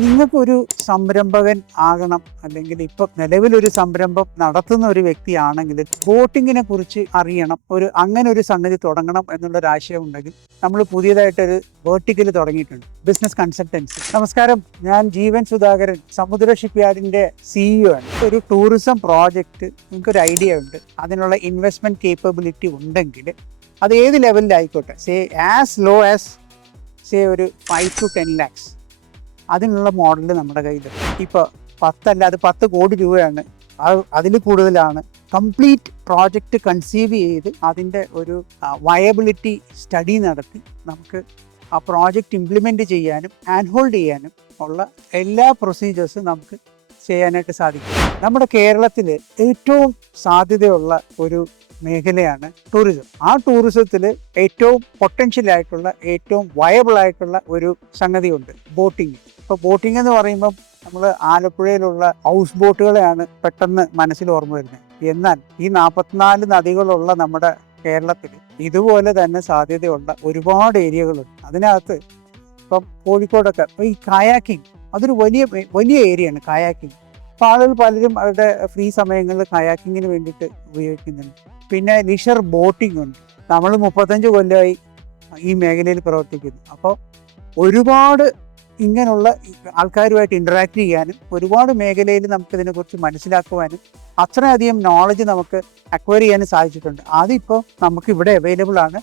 നിങ്ങൾക്കൊരു സംരംഭകൻ ആകണം, അല്ലെങ്കിൽ ഇപ്പം നിലവിലൊരു സംരംഭം നടത്തുന്ന ഒരു വ്യക്തിയാണെങ്കിൽ ബോട്ടിങ്ങിനെ കുറിച്ച് അറിയണം, അങ്ങനെ ഒരു സംഗതി തുടങ്ങണം എന്നുള്ളൊരു ആശയം ഉണ്ടെങ്കിൽ നമ്മൾ പുതിയതായിട്ടൊരു വേർട്ടിക്കൽ തുടങ്ങിയിട്ടുണ്ട്, ബിസിനസ് കൺസൾട്ടൻസി. നമസ്കാരം, ഞാൻ ജീവൻ സുധാകരൻ, സമുദ്ര ഷിപ്പ്യാർഡിന്റെ CEO ആണ്. ഒരു ടൂറിസം പ്രോജക്റ്റ് നിങ്ങൾക്കൊരു ഐഡിയ ഉണ്ട്, അതിനുള്ള ഇൻവെസ്റ്റ്മെന്റ് കേപ്പബിലിറ്റി ഉണ്ടെങ്കിൽ അത് ഏത് ലെവലിലായിക്കോട്ടെ, ആസ് ലോ ആസ് ഒരു 5 to 10 lakhs, അതിനുള്ള മോഡൽ നമ്മുടെ കയ്യിലുണ്ട്. ഇപ്പോൾ 10 കോടി രൂപയാണ്, അതിൽ കൂടുതലാണ്. കംപ്ലീറ്റ് പ്രോജക്റ്റ് കൺസീവ് ചെയ്ത് അതിൻ്റെ ഒരു വയബിലിറ്റി സ്റ്റഡി നടത്തി നമുക്ക് ആ പ്രോജക്റ്റ് ഇംപ്ലിമെൻ്റ് ചെയ്യാനും ഹാൻഡ് ഹോൾഡ് ചെയ്യാനും ഉള്ള എല്ലാ പ്രൊസീജിയേഴ്സും നമുക്ക് ചെയ്യാനായിട്ട് സാധിക്കും. നമ്മുടെ കേരളത്തിൽ ഏറ്റവും സാധ്യതയുള്ള ഒരു മേഖലയാണ് ടൂറിസം. ആ ടൂറിസത്തിൽ ഏറ്റവും പൊട്ടൻഷ്യൽ ആയിട്ടുള്ള, ഏറ്റവും വയബിൾ ആയിട്ടുള്ള ഒരു സംഗതിയുണ്ട്, ബോട്ടിങ്. ഇപ്പോൾ ബോട്ടിംഗ് എന്ന് പറയുമ്പം നമ്മൾ ആലപ്പുഴയിലുള്ള ഹൗസ് ബോട്ടുകളെയാണ് പെട്ടെന്ന് മനസ്സിൽ ഓർമ്മ വരുന്നത്. എന്നാൽ ഈ 44 നദികളുള്ള നമ്മുടെ കേരളത്തിൽ ഇതുപോലെ തന്നെ സാധ്യതയുള്ള ഒരുപാട് ഏരിയകളുണ്ട്. അതിനകത്ത് ഇപ്പം കോഴിക്കോടൊക്കെ ഈ കയാക്കിംഗ് അതൊരു വലിയ ഏരിയയാണ്, കയാക്കിംഗ്. അപ്പോൾ ആളുകൾ പലരും അവരുടെ ഫ്രീ സമയങ്ങളിൽ കയാക്കിങ്ങിന് വേണ്ടിയിട്ട് ഉപയോഗിക്കുന്നുണ്ട്. പിന്നെ ലിഷർ ബോട്ടിംഗ് ഉണ്ട്. നമ്മൾ 35 കൊല്ലമായി ഈ മേഖലയിൽ പ്രവർത്തിക്കുന്നു. അപ്പോൾ ഒരുപാട് ഇങ്ങനെയുള്ള ആൾക്കാരുമായിട്ട് ഇൻറ്ററാക്ട് ചെയ്യാനും ഒരുപാട് മേഖലയിൽ നമുക്കിതിനെക്കുറിച്ച് മനസ്സിലാക്കുവാനും അത്രയധികം നോളജ് നമുക്ക് അക്വയർ ചെയ്യാനും സാധിച്ചിട്ടുണ്ട്. അതിപ്പോൾ നമുക്കിവിടെ അവൈലബിൾ ആണ്.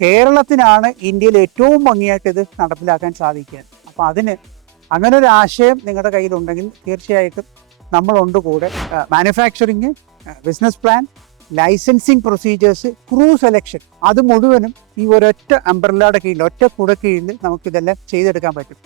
കേരളത്തിനാണ് ഇന്ത്യയിൽ ഏറ്റവും ഭംഗിയായിട്ട് ഇത് നടപ്പിലാക്കാൻ സാധിക്കുക. അപ്പോൾ അങ്ങനെ ഒരു ആശയം നിങ്ങളുടെ കയ്യിലുണ്ടെങ്കിൽ തീർച്ചയായിട്ടും നമ്മളുണ്ട് കൂടെ. Manufacturing, business plan, licensing procedures, crew selection, അത് മുഴുവനും ഈ ഒരൊറ്റ അംബ്രല്ലയുടെ കീഴിൽ, ഒറ്റ കുട കീഴിൽ നമുക്കിതെല്ലാം ചെയ്തെടുക്കാൻ പറ്റും.